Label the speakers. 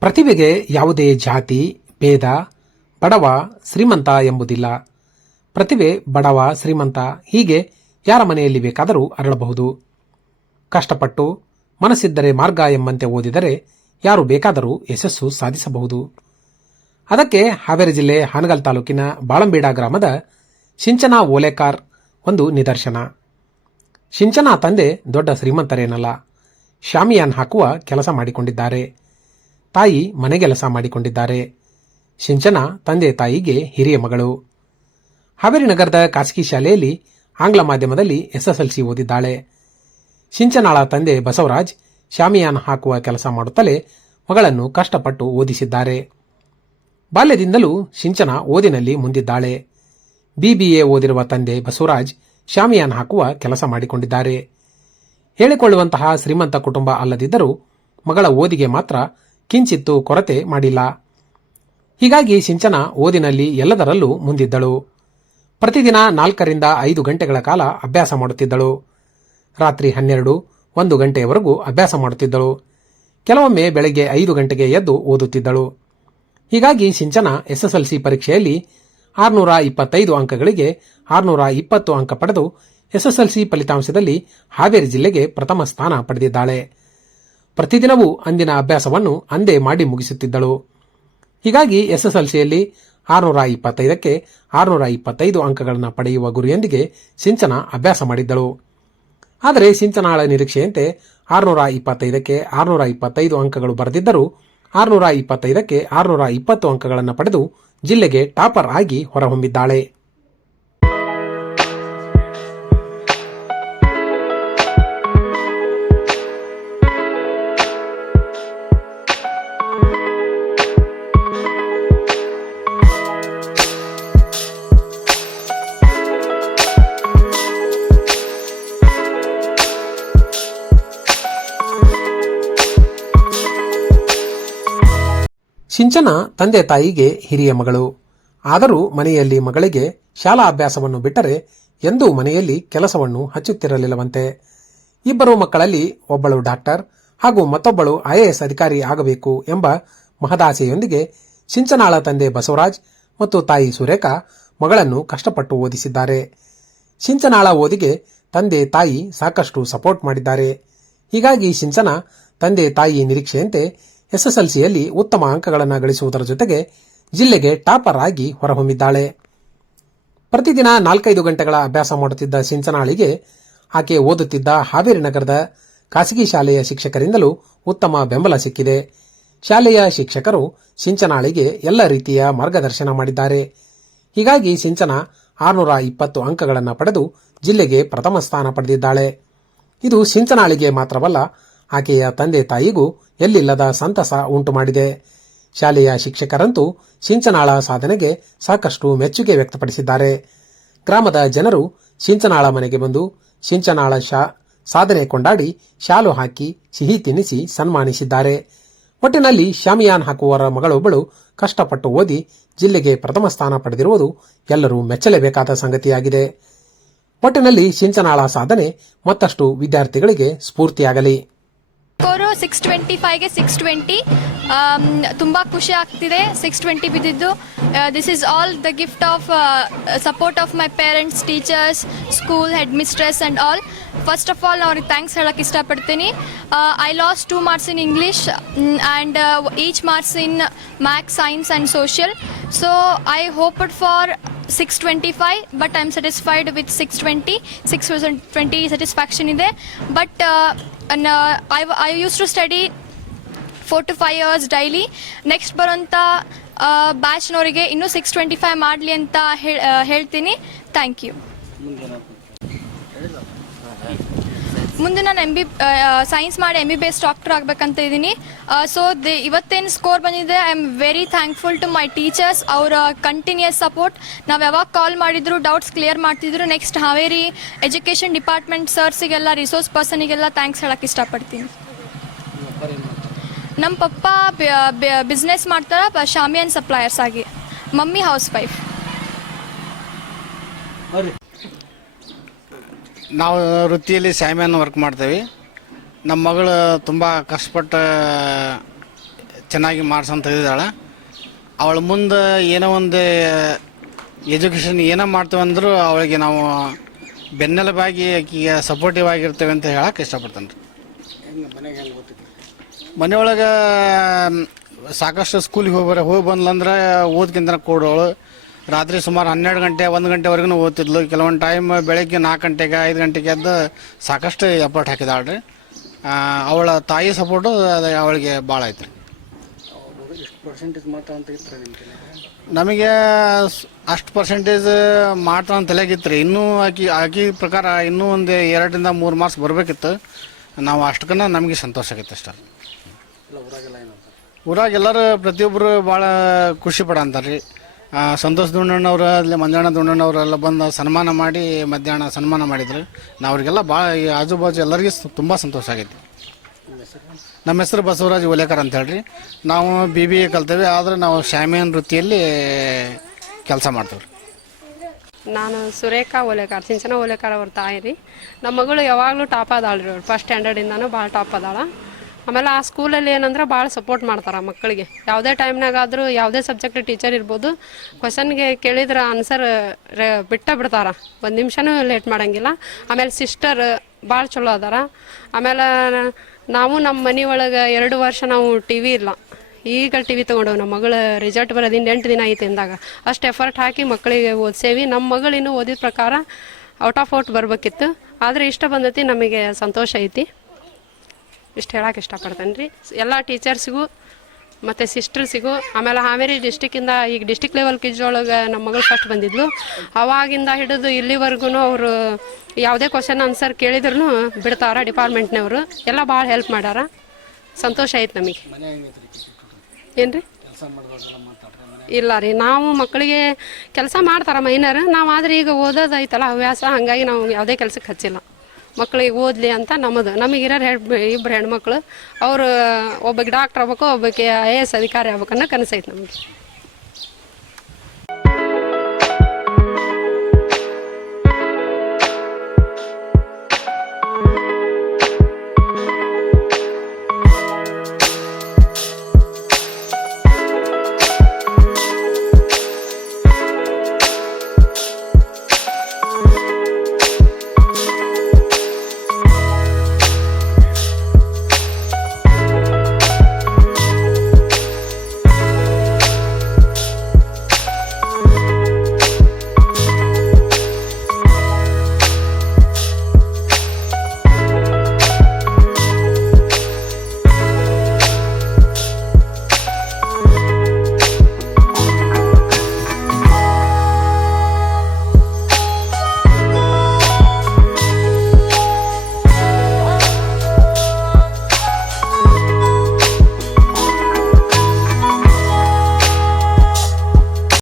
Speaker 1: ಪ್ರತಿಭೆಗೆ ಯಾವುದೇ ಜಾತಿ, ಭೇದ, ಬಡವ, ಶ್ರೀಮಂತ ಎಂಬುದಿಲ್ಲ. ಪ್ರತಿಭೆ, ಬಡವ, ಶ್ರೀಮಂತ ಹೀಗೆ ಯಾರ ಮನೆಯಲ್ಲಿ ಬೇಕಾದರೂ ಅರಳಬಹುದು. ಕಷ್ಟಪಟ್ಟು ಮನಸ್ಸಿದ್ದರೆ ಮಾರ್ಗ ಎಂಬಂತೆ ಓದಿದರೆ ಯಾರು ಬೇಕಾದರೂ ಯಶಸ್ಸು ಸಾಧಿಸಬಹುದು. ಅದಕ್ಕೆ ಹಾವೇರಿ ಜಿಲ್ಲೆ ಹಾನಗಲ್ ತಾಲೂಕಿನ ಬಾಳಂಬೀಡ ಗ್ರಾಮದ ಸಿಂಚನಾ ಓಲೆಕಾರ್ ಒಂದು ನಿದರ್ಶನ. ಸಿಂಚನಾ ತಂದೆ ದೊಡ್ಡ ಶ್ರೀಮಂತರೇನಲ್ಲ. ಶಾಮಿಯಾನ್ ಹಾಕುವ ಕೆಲಸ ಮಾಡಿಕೊಂಡಿದ್ದಾರೆ. ತಾಯಿ ಮನೆಗೆಲಸ ಮಾಡಿಕೊಂಡಿದ್ದಾರೆ. ಸಿಂಚನ ತಂದೆ ತಾಯಿಗೆ ಹಿರಿಯ ಮಗಳು. ಹಾವೇರಿ ನಗರದ ಖಾಸಗಿ ಶಾಲೆಯಲ್ಲಿ ಆಂಗ್ಲ ಮಾಧ್ಯಮದಲ್ಲಿ ಎಸ್ಎಸ್ಎಲ್ಸಿ ಓದಿದ್ದಾಳೆ. ಸಿಂಚನಾಳ ತಂದೆ ಬಸವರಾಜ್ ಶಾಮಿಯಾನ ಹಾಕುವ ಕೆಲಸ ಮಾಡುತ್ತಲೇ ಮಗಳನ್ನು ಕಷ್ಟಪಟ್ಟು ಓದಿಸಿದ್ದಾರೆ. ಬಾಲ್ಯದಿಂದಲೂ ಸಿಂಚನ ಓದಿನಲ್ಲಿ ಮುಂದಿದ್ದಾಳೆ. ಬಿಬಿಎ ಓದಿರುವ ತಂದೆ ಬಸವರಾಜ್ ಶಾಮಿಯಾನ ಹಾಕುವ ಕೆಲಸ ಮಾಡಿಕೊಂಡಿದ್ದಾರೆ. ಹೇಳಿಕೊಳ್ಳುವಂತಹ ಶ್ರೀಮಂತ ಕುಟುಂಬ ಅಲ್ಲದಿದ್ದರೂ ಮಗಳ ಓದಿಗೆ ಮಾತ್ರ ಕಿಂಚಿತ್ತು ಕೊರತೆ ಮಾಡಿಲ್ಲ. ಹೀಗಾಗಿ ಸಿಂಚನ ಓದಿನಲ್ಲಿ ಎಲ್ಲದರಲ್ಲೂ ಮುಂದಿದ್ದಳು. ಪ್ರತಿದಿನ ನಾಲ್ಕರಿಂದ ಐದು ಗಂಟೆಗಳ ಕಾಲ ಅಭ್ಯಾಸ ಮಾಡುತ್ತಿದ್ದಳು. ರಾತ್ರಿ ಹನ್ನೆರಡು, ಒಂದು ಗಂಟೆಯವರೆಗೂ ಅಭ್ಯಾಸ ಮಾಡುತ್ತಿದ್ದಳು. ಕೆಲವೊಮ್ಮೆ ಬೆಳಗ್ಗೆ ಐದು ಗಂಟೆಗೆ ಎದ್ದು ಓದುತ್ತಿದ್ದಳು. ಹೀಗಾಗಿ ಸಿಂಚನ ಎಸ್ಎಸ್ಎಲ್ಸಿ ಪರೀಕ್ಷೆಯಲ್ಲಿ ಆರುನೂರ ಇಪ್ಪತ್ತೈದು ಅಂಕಗಳಿಗೆ ಆರುನೂರ ಇಪ್ಪತ್ತು ಅಂಕ ಪಡೆದು ಎಸ್ಎಸ್ಎಲ್ಸಿ ಫಲಿತಾಂಶದಲ್ಲಿ ಹಾವೇರಿ ಜಿಲ್ಲೆಗೆ ಪ್ರಥಮ ಸ್ಥಾನ ಪಡೆದಿದ್ದಾಳೆ. ಪ್ರತಿದಿನವೂ ಅಂದಿನ ಅಭ್ಯಾಸವನ್ನು ಅಂದೇ ಮಾಡಿ ಮುಗಿಸುತ್ತಿದ್ದಳು. ಹೀಗಾಗಿ ಎಸ್ಎಸ್ಎಲ್ಸಿಯಲ್ಲಿ ಆರುನೂರ ಇಪ್ಪತ್ತೈದಕ್ಕೆ ಆರುನೂರ ಇಪ್ಪತ್ತೈದು ಅಂಕಗಳನ್ನು ಪಡೆಯುವ ಗುರಿಯೊಂದಿಗೆ ಸಿಂಚನ ಅಭ್ಯಾಸ ಮಾಡಿದ್ದಳು. ಆದರೆ ಸಿಂಚನಾಳ ನಿರೀಕ್ಷೆಯಂತೆ ಆರುನೂರ ಇಪ್ಪತ್ತೈದಕ್ಕೆ ಆರುನೂರ ಇಪ್ಪತ್ತೈದು ಅಂಕಗಳು ಬರೆದಿದ್ದರೂ ಆರುನೂರ ಇಪ್ಪತ್ತೈದಕ್ಕೆ ಆರುನೂರ ಇಪ್ಪತ್ತು ಅಂಕಗಳನ್ನು ಪಡೆದು ಜಿಲ್ಲೆಗೆ ಟಾಪರ್ ಆಗಿ ಹೊರಹೊಮ್ಮಿದ್ದಾಳೆ. ಸಿಂಚನ ತಂದೆ ತಾಯಿಗೆ ಹಿರಿಯ ಮಗಳು. ಆದರೂ ಮನೆಯಲ್ಲಿ ಮಗಳಿಗೆ ಶಾಲಾ ಅಭ್ಯಾಸವನ್ನು ಬಿಟ್ಟರೆ ಎಂದೂ ಮನೆಯಲ್ಲಿ ಕೆಲಸವನ್ನು ಹಚ್ಚುತ್ತಿರಲಿಲ್ಲವಂತೆ. ಇಬ್ಬರು ಮಕ್ಕಳಲ್ಲಿ ಒಬ್ಬಳು ಡಾಕ್ಟರ್ ಹಾಗೂ ಮತ್ತೊಬ್ಬಳು ಐಎಎಸ್ ಅಧಿಕಾರಿ ಆಗಬೇಕು ಎಂಬ ಮಹದಾಸೆಯೊಂದಿಗೆ ಸಿಂಚನಾಳ ತಂದೆ ಬಸವರಾಜ್ ಮತ್ತು ತಾಯಿ ಸುರೇಖಾ ಮಗಳನ್ನು ಕಷ್ಟಪಟ್ಟು ಓದಿಸಿದ್ದಾರೆ. ಸಿಂಚನಾಳ ಓದಿಗೆ ತಂದೆ ತಾಯಿ ಸಾಕಷ್ಟು ಸಪೋರ್ಟ್ ಮಾಡಿದ್ದಾರೆ. ಹೀಗಾಗಿ ಸಿಂಚನ ತಂದೆ ತಾಯಿ ನಿರೀಕ್ಷೆಯಂತೆ ಎಸ್ಎಸ್ಎಲ್ಸಿಯಲ್ಲಿ ಉತ್ತಮ ಅಂಕಗಳನ್ನು ಗಳಿಸುವುದರ ಜೊತೆಗೆ ಜಿಲ್ಲೆಗೆ ಟಾಪರ್ ಆಗಿ ಹೊರಹೊಮ್ಮಿದ್ದಾಳೆ. ಪ್ರತಿದಿನ ನಾಲ್ಕೈದು ಗಂಟೆಗಳ ಅಭ್ಯಾಸ ಮಾಡುತ್ತಿದ್ದ ಸಿಂಚನಾಳಿಗೆ ಆಕೆ ಓದುತ್ತಿದ್ದ ಹಾವೇರಿ ನಗರದ ಖಾಸಗಿ ಶಾಲೆಯ ಶಿಕ್ಷಕರಿಂದಲೂ ಉತ್ತಮ ಬೆಂಬಲ ಸಿಕ್ಕಿದೆ. ಶಾಲೆಯ ಶಿಕ್ಷಕರು ಸಿಂಚನಾಳಿಗೆ ಎಲ್ಲ ರೀತಿಯ ಮಾರ್ಗದರ್ಶನ ಮಾಡಿದ್ದಾರೆ. ಹೀಗಾಗಿ ಸಿಂಚನ ಆರುನೂರ ಇಪ್ಪತ್ತು ಅಂಕಗಳನ್ನು ಪಡೆದು ಜಿಲ್ಲೆಗೆ ಪ್ರಥಮ ಸ್ಥಾನ ಪಡೆದಿದ್ದಾಳೆ. ಇದು ಸಿಂಚನಾಳಿಗೆ ಮಾತ್ರವಲ್ಲ ಆಕೆಯ ತಂದೆ ತಾಯಿಗೂ ಎಲ್ಲಿಲ್ಲದ ಸಂತಸ ಉಂಟು ಮಾಡಿದೆ ಶಾಲೆಯ ಶಿಕ್ಷಕರಂತೂ ಸಿಂಚನಾಳ ಸಾಧನೆಗೆ ಸಾಕಷ್ಟು ಮೆಚ್ಚುಗೆ ವ್ಯಕ್ತಪಡಿಸಿದ್ದಾರೆ. ಗ್ರಾಮದ ಜನರು ಸಿಂಚನಾಳ ಮನೆಗೆ ಬಂದು ಸಿಂಚನಾಳ ಶಾ, ಸಾಧನೆ ಕೊಂಡಾಡಿ ಶಾಲು ಹಾಕಿ ಸಿಹಿ ತಿನ್ನಿಸಿ ಸನ್ಮಾನಿಸಿದ್ದಾರೆ. ಒಟ್ಟಿನಲ್ಲಿ ಶಾಮಿಯಾನ್ ಹಾಕುವವರ ಮಗಳೊಬ್ಬಳು ಕಷ್ಟಪಟ್ಟು ಓದಿ ಜಿಲ್ಲೆಗೆ ಪ್ರಥಮ ಸ್ಥಾನ ಪಡೆದಿರುವುದು ಎಲ್ಲರೂ ಮೆಚ್ಚಲೇಬೇಕಾದ ಸಂಗತಿಯಾಗಿದೆ. ಒಟ್ಟಿನಲ್ಲಿ ಸಿಂಚನಾಳ ಸಾಧನೆ ಮತ್ತಷ್ಟು ವಿದ್ಯಾರ್ಥಿಗಳಿಗೆ ಸ್ಫೂರ್ತಿಯಾಗಲಿ.
Speaker 2: ಸಿಕ್ಸ್ ಟ್ವೆಂಟಿ ಫೈವ್ಗೆ ಸಿಕ್ಸ್ ಟ್ವೆಂಟಿ ತುಂಬ ಖುಷಿ ಆಗ್ತಿದೆ ಸಿಕ್ಸ್ ಟ್ವೆಂಟಿ ಬಿದ್ದಿದ್ದು. This is all the gift of support of my parents teachers school head mistress and all first of all ಅವ್ರಿಗೆ ಥ್ಯಾಂಕ್ಸ್ ಹೇಳಕ್ಕೆ ಇಷ್ಟಪಡ್ತೀನಿ. I lost two marks in English and each marks in maths science and social so I hoped for six twenty five but I am satisfied with six twenty six twenty satisfaction ಇದೆ. But I I used to study four to five hours daily next ಬರೋಂಥ ಬ್ಯಾಚ್ನವರಿಗೆ ಇನ್ನೂ six twenty five ಮಾಡಲಿ ಅಂತ ಹೇಳ್- ಹೇಳ್ತೀನಿ. Thank you ಮುಂದೆ ನಾನು ಎಂ ಬಿ ಸೈನ್ಸ್ ಮಾಡಿ M B B S doctor ಆಗಬೇಕಂತ ಇದ್ದೀನಿ. ಸೊ ದಿ, ಇವತ್ತೇನು ಸ್ಕೋರ್ ಬಂದಿದೆ I am very thankful to my teachers ಅವರ ಕಂಟಿನ್ಯೂಸ್ ಸಪೋರ್ಟ್ ನಾವು ಯಾವಾಗ ಕಾಲ್ ಮಾಡಿದ್ರು ಡೌಟ್ಸ್ ಕ್ಲಿಯರ್ ಮಾಡ್ತಿದ್ರು. ನೆಕ್ಸ್ಟ್ ಹಾವೇರಿ ಎಜುಕೇಷನ್ ಡಿಪಾರ್ಟ್ಮೆಂಟ್ ಸರ್ಸಿಗೆಲ್ಲ ರಿಸೋರ್ಸ್ ಪರ್ಸನಿಗೆಲ್ಲ ಥ್ಯಾಂಕ್ಸ್ ಹೇಳಕ್ಕೆ ಇಷ್ಟಪಡ್ತೀನಿ. ನಮ್ಮ ಪಪ್ಪ ಬಿಸ್ನೆಸ್ ಮಾಡ್ತಾರೆ ಶಾಮಿಯನ್ ಸಪ್ಲಯರ್ಸ್ ಸಪ್ಲೈಯರ್ಸ್ ಆಗಿ. ಮಮ್ಮಿ ಹೌಸ್ ವೈಫ್
Speaker 3: ನಾವು ವೃತ್ತಿಯಲ್ಲಿ ಸ್ಯಾಮಿಯನ್ ವರ್ಕ್ ಮಾಡ್ತೇವೆ. ನಮ್ಮ ಮಗಳು ತುಂಬ ಕಷ್ಟಪಟ್ಟು ಚೆನ್ನಾಗಿ ಮಾಡ್ಸಂತ ಇದ್ದಾಳೆ. ತೆಗೆದಿದ್ದಾಳೆ ಅವಳ ಮುಂದೆ ಏನೋ ಒಂದು ಎಜುಕೇಷನ್ ಏನೋ ಮಾಡ್ತೇವೆ ಅಂದರೂ ಅವಳಿಗೆ ನಾವು ಬೆನ್ನೆಲುಬಾಗಿ ಆಕೆಗೆ ಸಪೋರ್ಟಿವ್ ಆಗಿರ್ತೇವೆ ಅಂತ ಹೇಳಕ್ಕೆ ಇಷ್ಟಪಡ್ತೇನೆ ರೀ. ಮನೆಯೊಳಗೆ ಸಾಕಷ್ಟು ಸ್ಕೂಲಿಗೆ ಹೋಗಿ ಬರ ಹೋಗಿ ಬಂದ್ಲಂದ್ರೆ ಓದ್ಕಿಂತ ಕೊಡೋಳು. ರಾತ್ರಿ ಸುಮಾರು ಹನ್ನೆರಡು ಗಂಟೆ ಒಂದು ಗಂಟೆವರೆಗೂ ಓದ್ತಿದ್ಲು. ಕೆಲವೊಂದು ಟೈಮ್ ಬೆಳಗ್ಗೆ ನಾಲ್ಕು ಗಂಟೆಗೆ ಐದು ಗಂಟೆಗೆ ಎದ್ದು ಸಾಕಷ್ಟು ಎಫರ್ಟ್ ಹಾಕಿದಾಳೆ ರೀ ಅವಳ ತಾಯಿ ಸಪೋರ್ಟು ಅದು ಅವಳಿಗೆ ಭಾಳ ಐತೆ ರೀ. ನಮಗೆ? ಅಷ್ಟು ಪರ್ಸೆಂಟೇಜ್ ಮಾತ್ರ ಅಂತ ತಲೆಗಿತ್ತು ರೀ. ಇನ್ನೂ ಆಕಿ ಆಕಿ ಪ್ರಕಾರ ಇನ್ನೂ ಒಂದು ಎರಡರಿಂದ ಮೂರು ಮಾರ್ಕ್ಸ್ ಬರಬೇಕಿತ್ತು. ನಾವು ಅಷ್ಟಕ್ಕನ್ನ ನಮಗೆ ಸಂತೋಷ ಆಗೈತೆ ಅಷ್ಟೇ. ಊರಾಗೆಲ್ಲರೂ ಪ್ರತಿಯೊಬ್ಬರು ಭಾಳ ಖುಷಿ ಪಡ ಅಂತಾರೆ ರೀ. ಸಂತೋಷ್ ದುಂಡಣ್ಣವ್ರ ಅಲ್ಲಿ ಮಂಜಣ್ಣ ದುಂಡಣ್ಣವರೆಲ್ಲ ಬಂದು ಸನ್ಮಾನ ಮಾಡಿ ಮಧ್ಯಾಹ್ನ ಸನ್ಮಾನ ಮಾಡಿದ್ರು. ನಾವು ಅವ್ರಿಗೆಲ್ಲ ಭಾಳ ಆಜು ಬಾಜು ಎಲ್ಲರಿಗೂ ತುಂಬ ಸಂತೋಷ ಆಗೈತಿ. ನಮ್ಮ ಹೆಸರು ಬಸವರಾಜ್ ಓಲೇಕರ್ ಅಂತ ಹೇಳ್ರಿ. ನಾವು ಬಿ ಬಿ ಎ ಕಲ್ತೇವೆ, ಆದರೆ ನಾವು ಶ್ಯಾಮಿಯನ್ ವೃತ್ತಿಯಲ್ಲಿ ಕೆಲಸ ಮಾಡ್ತೇವೆ
Speaker 4: ನಾನು ಸುರೇಖಾ ಓಲೇಕಾರ್ ಸಿಂಚನ ಓಲೇಕಾರ್ ಅವ್ರ ತಾಯಿ ರೀ. ನಮ್ಮ ಮಗಳು ಯಾವಾಗಲೂ ಟಾಪ್ ಅದಾಳ ರೀ ಅವ್ರು. ಫಸ್ಟ್ ಸ್ಟ್ಯಾಂಡರ್ಡಿಂದನೂ ಭಾಳ ಟಾಪ್ ಅದಾಳ ಆಮೇಲೆ ಆ ಸ್ಕೂಲಲ್ಲಿ ಏನಂದ್ರೆ ಭಾಳ ಸಪೋರ್ಟ್ ಮಾಡ್ತಾರೆ ಮಕ್ಕಳಿಗೆ. ಯಾವುದೇ ಟೈಮ್ನಾಗಾದರೂ ಯಾವುದೇ ಸಬ್ಜೆಕ್ಟ್ ಟೀಚರ್ ಇರ್ಬೋದು ಕ್ವಶನ್ಗೆ ಕೇಳಿದ್ರೆ ಆನ್ಸರ್ ಬಿಟ್ಟ ಬಿಡ್ತಾರ. ಒಂದು ನಿಮಿಷನೂ ಲೇಟ್ ಮಾಡೋಂಗಿಲ್ಲ. ಆಮೇಲೆ ಸಿಸ್ಟರ್ ಭಾಳ ಚಲೋ ಅದಾರ. ಆಮೇಲೆ ನಾವು ನಮ್ಮ ಮನೆ ಒಳಗೆ ಎರಡು ವರ್ಷ ನಾವು ಟಿ ವಿ ಇಲ್ಲ. ಈಗ ಟಿ ವಿ ನಮ್ಮ ಮಗಳ. ರಿಸಲ್ಟ್ ಬರೋದಿಂದ ಎಂಟು ದಿನ ಐತೆ ಅಂದಾಗ ಅಷ್ಟು ಎಫರ್ಟ್ ಹಾಕಿ ಮಕ್ಕಳಿಗೆ ಓದಿಸೇವಿ. ನಮ್ಮ ಮಗಳು ಇನ್ನೂ ಓದಿದ ಪ್ರಕಾರ ಔಟ್ ಆಫ್ ಔಟ್ ಬರಬೇಕಿತ್ತು. ಆದರೆ ಇಷ್ಟ ಬಂದೈತಿ ನಮಗೆ ಸಂತೋಷ ಐತಿ. ಇಷ್ಟು ಹೇಳಕ್ಕೆ ಇಷ್ಟಪಡ್ತೇನೆ ರೀ ಎಲ್ಲ ಟೀಚರ್ಸಿಗೂ ಮತ್ತು ಸಿಸ್ಟರ್ಸಿಗೂ, ಆಮೇಲೆ ಹಾವೇರಿ ಡಿಸ್ಟಿಕ್ಕಿಂದ ಈಗ ಡಿಸ್ಟಿಕ್ ಲೆವೆಲ್ ಕಿಜ್ ಒಳಗೆ ನಮ್ಮ ಮಗಳು ಫಸ್ಟ್ ಬಂದಿದ್ಲು. ಅವಾಗಿಂದ ಹಿಡಿದು ಇಲ್ಲಿವರೆಗೂ ಅವರು ಯಾವುದೇ ಕ್ವಶನ್ ಆನ್ಸರ್ ಕೇಳಿದ್ರು ಬಿಡ್ತಾರ ಡಿಪಾರ್ಟ್ಮೆಂಟ್ನವರು. ಎಲ್ಲ ಭಾಳ ಹೆಲ್ಪ್ ಮಾಡ್ಯಾರ. ಸಂತೋಷ ಐತೆ ನಮಗೆ. ಏನ್ರಿ? ಇಲ್ಲ ರೀ, ನಾವು ಮಕ್ಕಳಿಗೆ ಕೆಲಸ ಮಾಡ್ತಾರ ಮೈನರ್ ನಾವು ಆದ್ರೆ ಈಗ ಓದೋದೈತಲ್ಲ ಹವ್ಯಾಸ, ಹಂಗಾಗಿ ನಾವು ಯಾವುದೇ ಕೆಲಸಕ್ಕೆ ಹಚ್ಚಿಲ್ಲ. ಮಕ್ಕಳಿಗೆ ಓದಲಿ ಅಂತ ನಮ್ಮದು. ನಮಗಿರೋರು ಹೆಣ್ಣು ಇಬ್ಬರು ಹೆಣ್ಮಕ್ಳು. ಅವರು ಒಬ್ಬಕ್ಕೆ ಡಾಕ್ಟರ್ ಆಗ್ಬೇಕು ಒಬ್ಬಕ್ಕೆ ಐ ಎ ಎಸ್ ಅಧಿಕಾರಿ ಆಗ್ಬೇಕನ್ನೋ ಕನಸೈತೆ ನಮಗೆ.